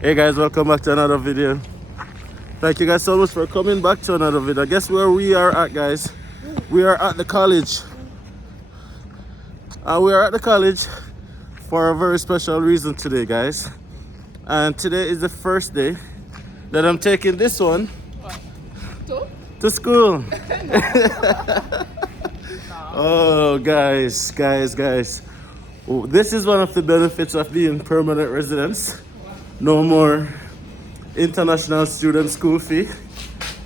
Hey guys, welcome back to another video. Thank you guys so much for coming back to another video. Guess where we are at, guys? We are at the college. We are at the college for a very special reason today, guys. And today is the first day that I'm taking this one to school. Oh, guys. Oh, this is one of the benefits of being permanent residents. No more international student school fee.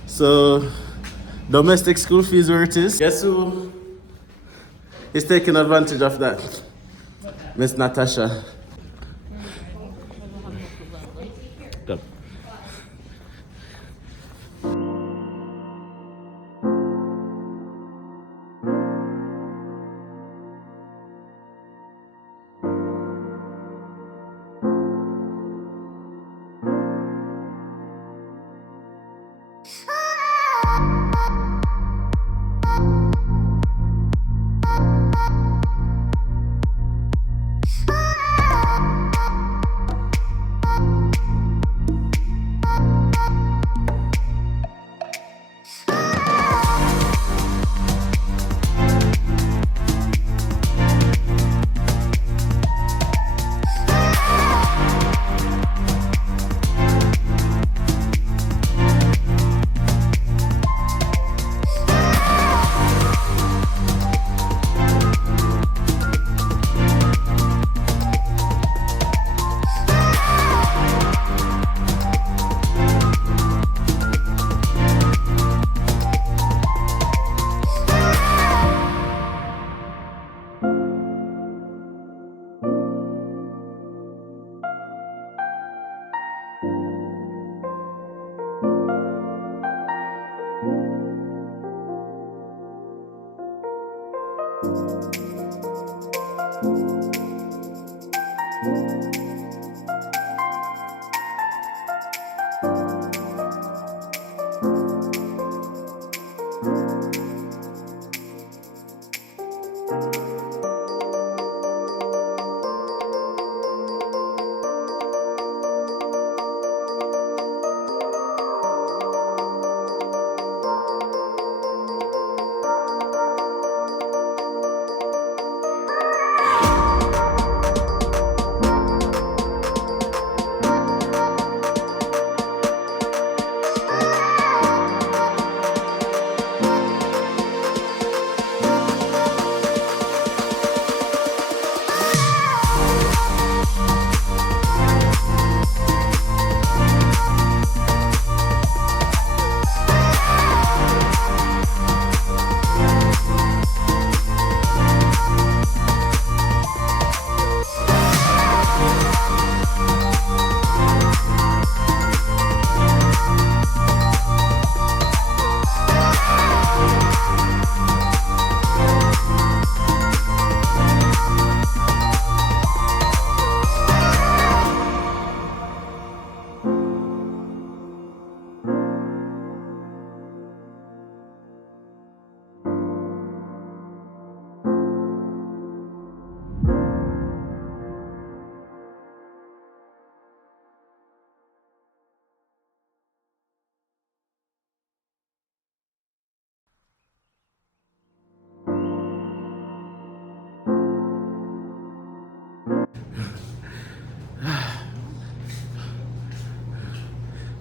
So domestic school fees where it is. Guess who is taking advantage of that? Miss Natasha. Come.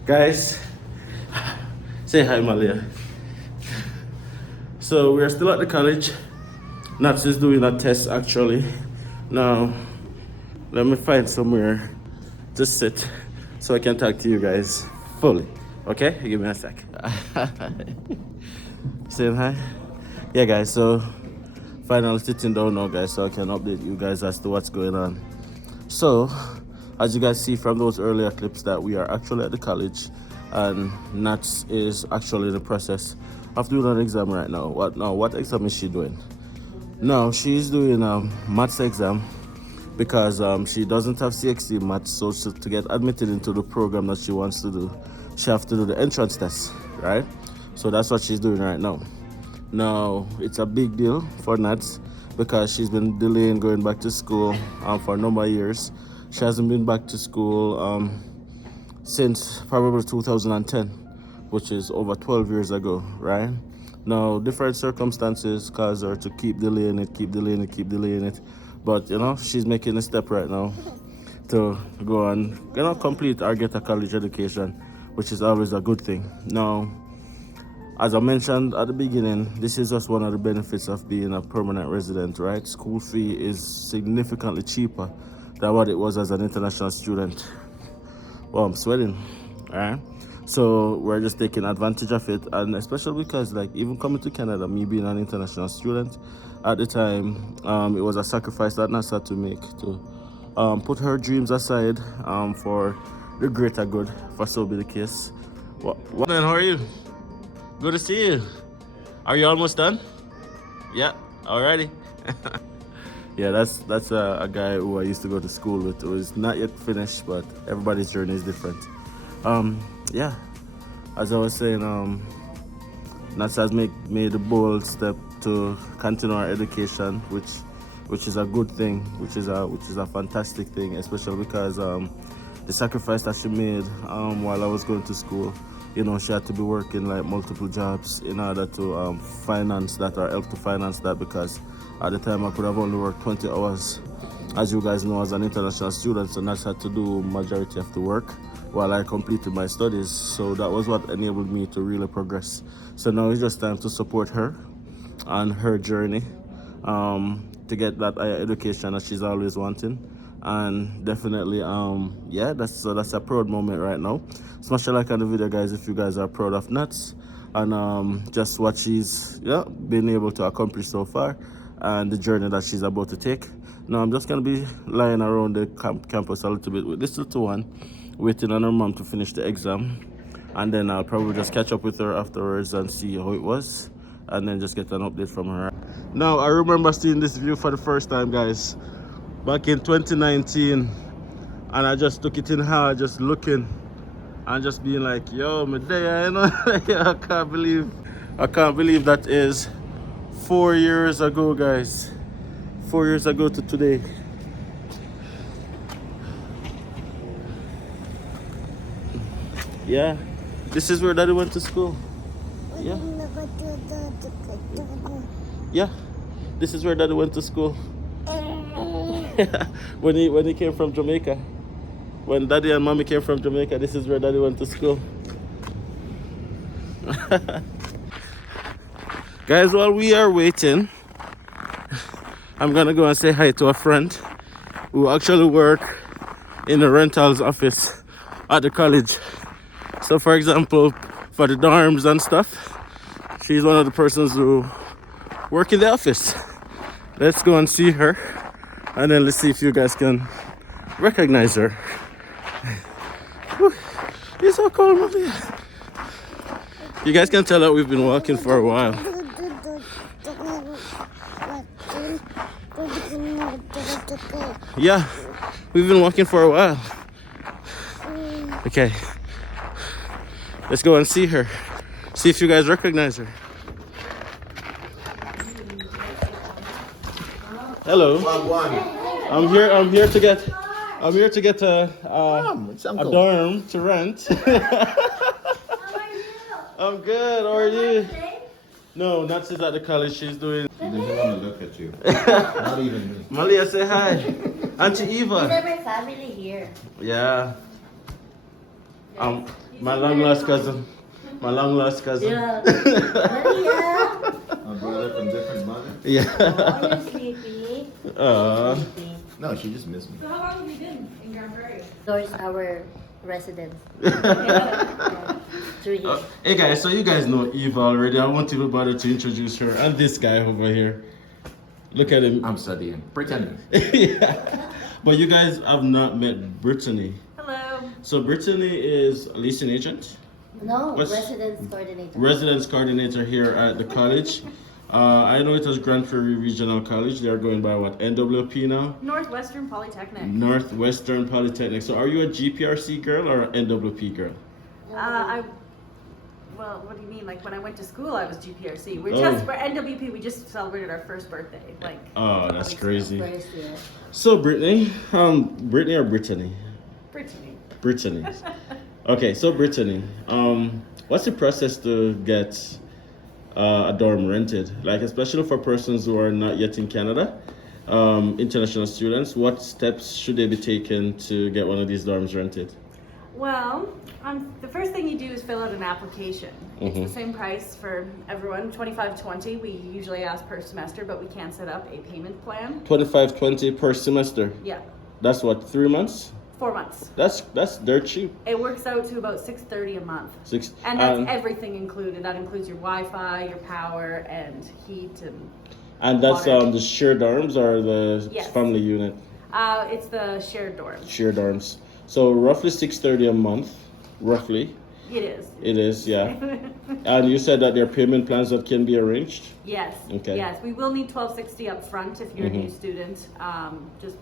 Guys, say hi, Malia. So we're still at the college. Nats is doing a test actually. Now, let me find somewhere to sit so I can talk to you guys fully. Okay? Give me a sec. Saying hi? Yeah, guys, so finally sitting down now, guys, so I can update you guys as to what's going on. So, as you guys see from those earlier clips, that we are actually at the college and Nats is actually in the process of doing an exam right now. What exam is she doing? No, she's doing a maths exam because she doesn't have CXC maths, so to get admitted into the program that she wants to do, she has to do the entrance test, right? So that's what she's doing right now. Now, it's a big deal for Nats because she's been delaying going back to school for a number of years. She hasn't been back to school since probably 2010, which is over 12 years ago, right? Now, different circumstances cause her to keep delaying it, keep delaying it, keep delaying it. But, you know, she's making a step right now to go and, you know, complete or get a college education, which is always a good thing. Now, as I mentioned at the beginning, this is just one of the benefits of being a permanent resident, right? School fee is significantly cheaper than what it was as an international student. Well, I'm sweating, all right? So we're just taking advantage of it, and especially because, like, even coming to Canada, me being an international student, at the time, it was a sacrifice that Nasa had to make to put her dreams aside for the greater good, for so be the case. What then, how are you? Good to see you. Are you almost done? Yeah, alrighty. Yeah, that's a guy who I used to go to school with, who is not yet finished, but everybody's journey is different. Yeah, as I was saying, Nats has made a bold step to continue our education, which is a good thing, which is a fantastic thing, especially because the sacrifice that she made while I was going to school. You know, she had to be working like multiple jobs in order to finance that, or help to finance that, because at the time I could have only worked 20 hours. As you guys know, as an international student, so Nats had to do majority of the work while I completed my studies. So that was what enabled me to really progress. So now it's just time to support her on her journey to get that higher education that she's always wanting. And definitely yeah, that's a proud moment right now. Smash a like on the video, guys, if you guys are proud of Nats and just what she's been able to accomplish so far and the journey that she's about to take. Now I'm just gonna be lying around the campus a little bit with this little one, waiting on her mom to finish the exam, and then I'll probably just catch up with her afterwards and see how it was, and then just get an update from her. Now I remember seeing this view for the first time, guys, back in 2019, and I just took it in hard, just looking and just being like, yo, my day, you know. I can't believe that is 4 years ago, guys. 4 years ago to today. Yeah, this is where Daddy went to school. Yeah. Yeah, this is where Daddy went to school. when he came from Jamaica. When Daddy and Mommy came from Jamaica, this is where Daddy went to school. Guys, while we are waiting, I'm gonna go and say hi to a friend who actually work in the rentals office at the college. So for example, for the dorms and stuff, she's one of the persons who work in the office. Let's go and see her, and then let's see if you guys can recognize her. Whew, it's so cold, Malia. You guys can tell that we've been walking for a while. Yeah, we've been walking for a while. Okay, let's go and see her. See if you guys recognize her. Hello. I'm here to get a dorm to rent. I'm good. How are you? No, not since at the college. She's doing. She doesn't want to look at you. Not even me. Malia, say hi. Auntie Eva. These are my family here. Yeah. My long lost cousin. Yeah. Maria. A brother from different mother? Yeah. Oh, you're sleepy. Sleepy. No, she just missed me. So how long have you been in Grand Prairie? Doris, our residence. Through here. Hey guys, so you guys know Eva already. I won't even bother to introduce her. And this guy over here. Look at him. I'm studying. Pretending. Yeah. But you guys have not met Brittany. Hello. So Brittany is a leasing agent. No, What's- residence coordinator. Residence coordinator here at the college. I know it was Grand Prairie Regional College. They are going by what, NWP now? Northwestern Polytechnic. Northwestern Polytechnic. So are you a GPRC girl or an NWP girl? Well, what do you mean? Like when I went to school, I was GPRC. Oh. We're NWP. We just celebrated our first birthday. Like. Oh, that's crazy. First year. So Brittany, Brittany or Brittany? Brittany. Brittany. Okay, so Brittany, what's the process to get a dorm rented? Like, especially for persons who are not yet in Canada, international students, what steps should they be taking to get one of these dorms rented? Well, the first thing you do is fill out an application. It's Mhm. the same price for everyone, $25.20. We usually ask per semester, but we can set up a payment plan. 25.20 per semester. Yeah, That's what, 3 months? 4 months. That's dirt cheap. It works out to about $630 a month. Six. And that's everything included. That includes your Wi-Fi, your power, and heat, And that's water. the shared dorms or the Yes. family unit? It's the shared dorm. Shared dorms. So roughly 630 a month, roughly. It is. It is, yeah. And you said that there are payment plans that can be arranged. Yes. Okay. Yes, we will need $1260 up front if you're a new Mhm. student. Just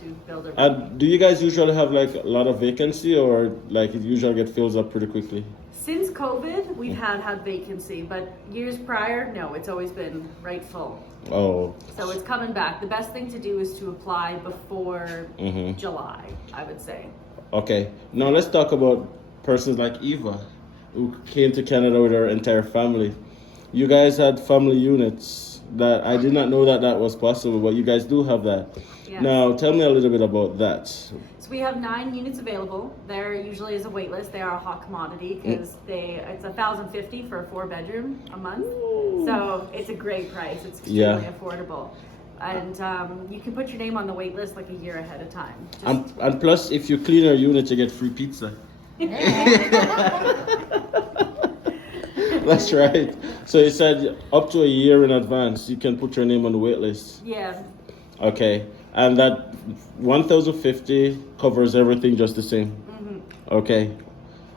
to build a. And do you guys usually have like a lot of vacancy, or like it usually get fills up pretty quickly? Since COVID, we've had vacancy, but years prior, no, it's always been right full. Oh. So it's coming back. The best thing to do is to apply before Mhm. July, I would say. Okay. Now let's talk about persons like Eva, who came to Canada with her entire family. You guys had family units that I did not know that was possible, but you guys do have that. Yes. Now tell me a little bit about that. So we have 9 units available. There usually is a wait list. They are a hot commodity because it's $1,050 for a 4-bedroom a month. So it's a great price. It's extremely Yeah. affordable. And you can put your name on the wait list like a year ahead of time. And plus, if you clean your unit, you get free pizza. That's right. So you said up to a year in advance, you can put your name on the wait list. Yeah. Okay. And that 1,050 covers everything just the same. Okay.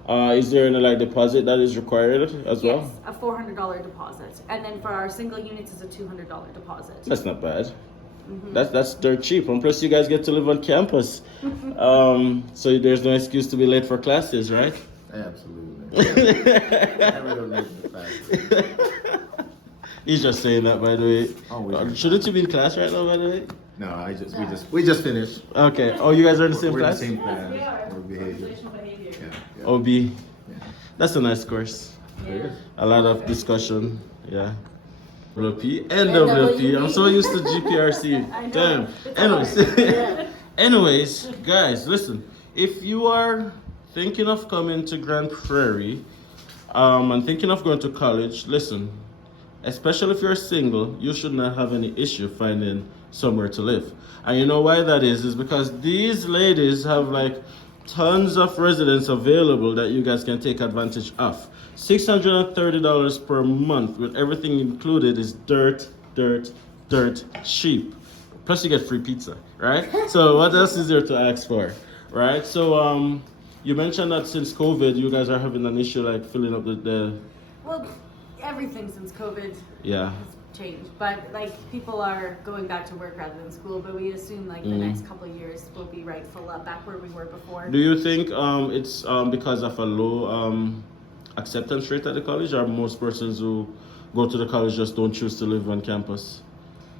Is there any like deposit that is required as well? Yes, a $400 deposit. And then for our single units is a $200 deposit. That's not bad. That's dirt cheap. And plus, you guys get to live on campus. So there's no excuse to be late for classes, right? Absolutely. I really don't like the fact. He's just saying that, by the way. Always. Shouldn't you be in class right now, by the way? No, we just finished. Okay. Oh, you guys are in the same We're class? in the same class. Yes, we are. We're behavior. Organizational behavior. Yeah. OB. Yeah. That's a nice course. It is. A lot of discussion. Yeah. WP, NWP. I'm so used to GPRC. I know. Damn. It's Anyways. Anyways, guys, listen. If you are thinking of coming to Grand Prairie, and thinking of going to college, listen. Especially if you're single, you should not have any issue finding somewhere to live. And you know why that is because these ladies have like tons of residents available that you guys can take advantage of. $630 per month with everything included is dirt cheap. Plus you get free pizza, right? So what else is there to ask for, right? So you mentioned that since COVID, you guys are having an issue like filling up the Well, everything since COVID yeah. has changed. But like people are going back to work rather than school. But we assume like the next couple of years will be right full up back where we were before. Do you think it's because of a low acceptance rate at the college, or most persons who go to the college just don't choose to live on campus?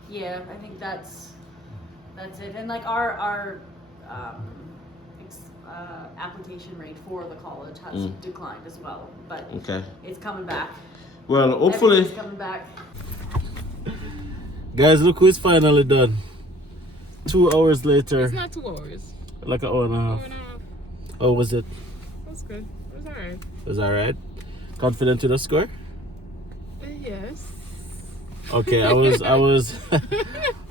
Yeah, I think that's it. And like our application rate for the college has declined as well. But Okay. it's coming back. Well, hopefully, Everything's coming back. guys, look who's finally done. 2 hours later, It's not 2 hours. like an hour and a Hour half. and a half. Oh, was it? That's good. It was alright. Was that right? Confident with the score? Yes. Okay, I was I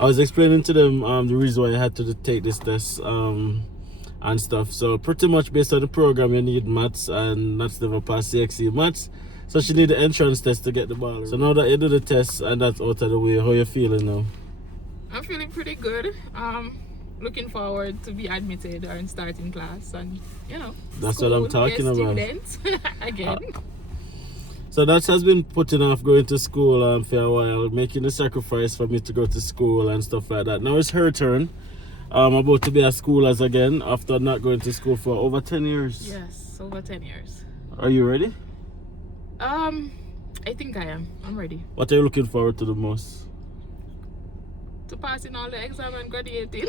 was explaining to them the reason why I had to take this test and stuff. So pretty much based on the program, you need maths, and that's never passed CXC maths. So she need the entrance test to get the ball. So now that you do the test and that's out of the way, how you feeling now? I'm feeling pretty good. Looking forward to be admitted or in starting class, and That's what I'm talking about. Students again. So that has been putting off going to school for a while, making a sacrifice for me to go to school and stuff like that. Now it's her turn. I'm about to be at school as again after not going to school for over 10 years. Yes, over 10 years. Are you ready? I think I am. I'm ready What are you looking forward to the most? to passing all the exam and graduating.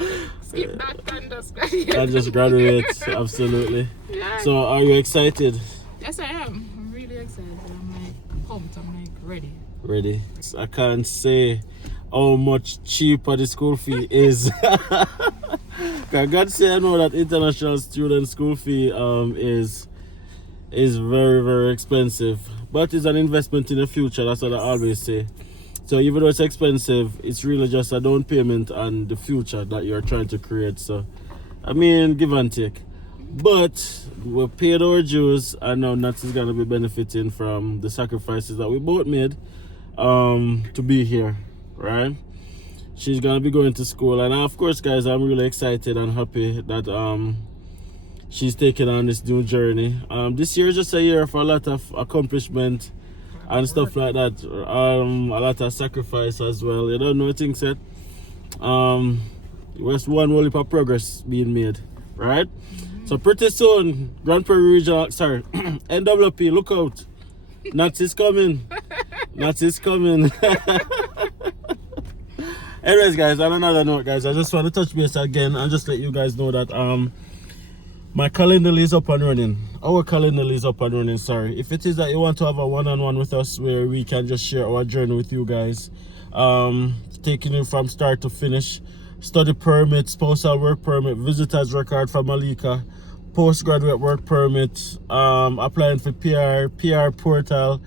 I'm skip that and just graduate. And just graduate, absolutely. Yeah. So, are you excited? Yes, I am. I'm really excited. I'm like pumped. I'm like ready. Ready? I can't say how much cheaper the school fee is. I gotta say, I know that international student school fee is very, very expensive, but it's an investment in the future. That's what I always say. So even though it's expensive, it's really just a down payment on the future that you're trying to create. So, I mean, give and take. But we paid our dues, and now Nats is going to be benefiting from the sacrifices that we both made to be here, right? She's going to be going to school. And of course, guys, I'm really excited and happy that she's taking on this new journey. This year is just a year for a lot of accomplishment and stuff like that. A lot of sacrifice as well. You don't know things that there's one whole heap of progress being made, right? So pretty soon, Grand Prairie Regional, sorry, NWP, look out. Nats is coming. Nats is coming. Anyways, guys, on another note, guys, I just want to touch base again and just let you guys know that my calendar is up and running. Our calendar is up and running, sorry. If it is that you want to have a one-on-one with us where we can just share our journey with you guys, taking it from start to finish, study permit, spousal work permit, visitor's record for Malika, postgraduate work permit, applying for PR portal,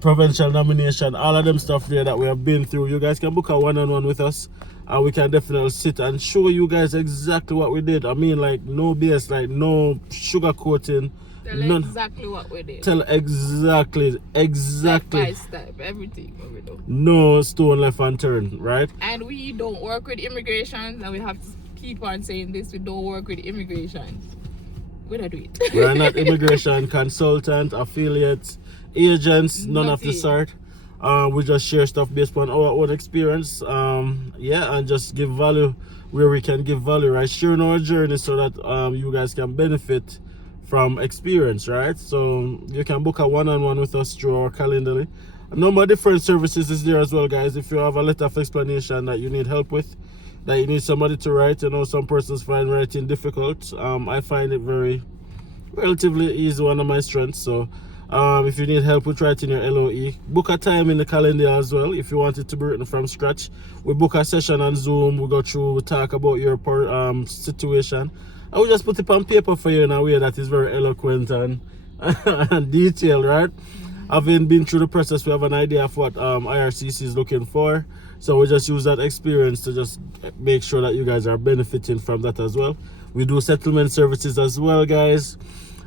provincial nomination, all of them stuff there that we have been through. You guys can book a one-on-one with us, and we can definitely sit and show you guys exactly what we did. I mean, like, no BS, like, no sugar coating. Tell exactly what we did. Tell exactly. Step by step, everything what we do. No stone left unturned, right? And we don't work with immigration, and we have to keep on saying this. We don't work with immigration. We don't do it. We're not immigration consultant, affiliates, agents, none of the sort. We just share stuff based on our own experience, yeah, and just give value where we can give value, right? Sharing our journey so that you guys can benefit from experience, right? So you can book a one-on-one with us through our calendar. A number of different services is there as well, guys. If you have a letter of explanation that you need help with, that you need somebody to write, you know, some persons find writing difficult. I find it relatively easy, one of my strengths. So if you need help with writing your LOE, book a time in the calendar as well. If you want it to be written from scratch, we book a session on Zoom. We go through, we talk about your situation, and we just put it on paper for you in a way that is very eloquent and detailed, right? Having been through the process, we have an idea of what IRCC is looking for. So we just use that experience to just make sure that you guys are benefiting from that as well. We do settlement services as well, guys,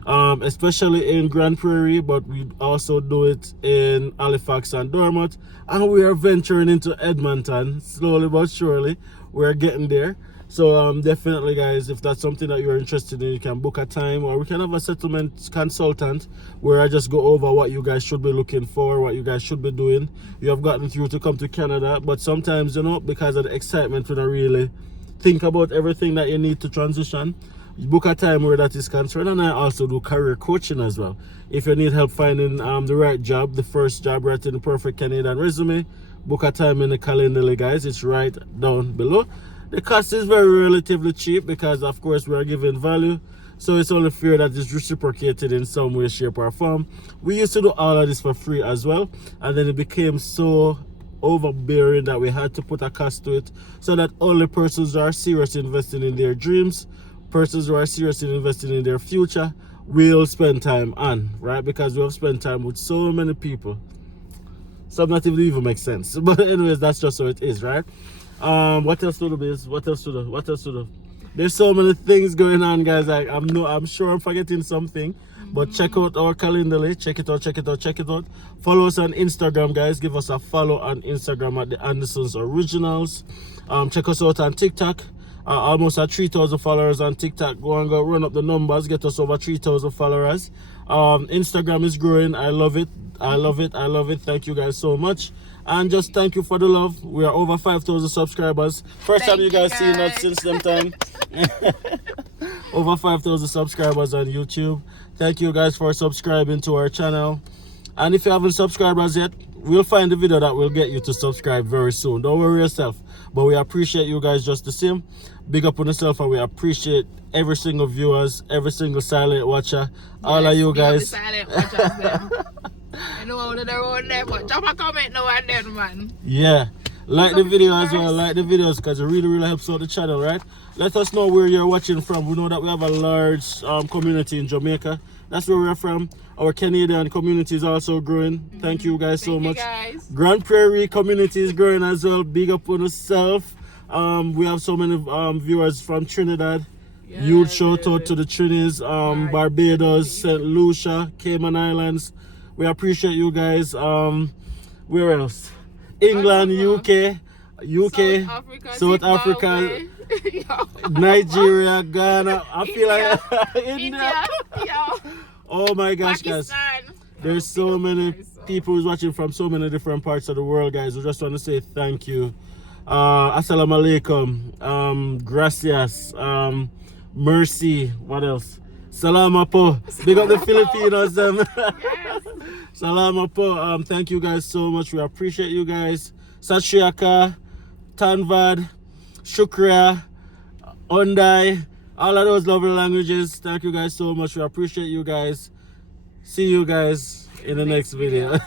especially in Grand Prairie, but we also do it in Halifax and Dormont. And we are venturing into Edmonton, slowly but surely. We're getting there. So definitely, guys, if that's something that you're interested in, you can book a time, or we can have a settlement consultant where I just go over what you guys should be looking for, what you guys should be doing. You have gotten through to come to Canada, but sometimes, you know, because of the excitement, we don't really think about everything that you need to transition. You book a time where that is concerned. And I also do career coaching as well. If you need help finding the right job, the first job, writing the perfect Canadian resume, book a time in the calendar, guys. It's right down below. The cost is very relatively cheap because, of course, we are giving value. So it's only fair that it's reciprocated in some way, shape, or form. We used to do all of this for free as well. And then it became so overbearing that we had to put a cost to it, so that only persons who are serious investing in their dreams, persons who are serious in investing in their future, will spend time on, right? Because we have spent time with so many people. Some not even make sense. But anyways, that's just how it is, right? What else to do, Biz? What else to do? There's so many things going on, guys. I'm sure I'm forgetting something. But check out our calendar. Check it out. Follow us on Instagram, guys. Give us a follow on Instagram at DiAndersons Originals. Check us out on TikTok. Almost at 3,000 followers on TikTok. Go run up the numbers. Get us over 3,000 followers. Instagram is growing. I love it. Thank you guys so much. And just thank you for the love. We are over 5,000 subscribers. First time you guys seen us since them time. Over 5,000 subscribers on YouTube. Thank you guys for subscribing to our channel. And if you haven't subscribed as yet, we'll find the video that will get you to subscribe very soon. Don't worry yourself. but we appreciate you guys just the same. Big up on yourself, and we appreciate every single viewers, every single silent watcher, all of you big up the guys. silent watchers, them. I know how they're on there, but drop a comment now and then, man. Yeah, like the Some video as viewers. well, like the videos, because it really helps out the channel, right? Let us know where you're watching from. We know that we have a large community in Jamaica. That's where we're from. Our Canadian community is also growing. Thank you guys so Thank you, much. guys. Grand Prairie community is growing as well. Big up on yourself. We have so many viewers from Trinidad. Yeah, Huge shout out yeah. to the Trinis, Barbados, St. Lucia, Cayman Islands. We appreciate you guys. Where else? England, UK, South Africa, Yo. Nigeria, Ghana. I feel like India. Yo. Oh my gosh, guys. Pakistan. There's so many people who's watching from so many different parts of the world, guys. We just want to say thank you. Assalamu alaikum. Gracias. Mercy. What else? Salamapo. Big up the Filipinos, them. Yes. Salamapo. Thank you guys so much. We appreciate you guys. Satriaka, Tanvad, Shukriya, Ondai, all of those lovely languages. Thank you guys so much. We appreciate you guys. See you guys in the next video.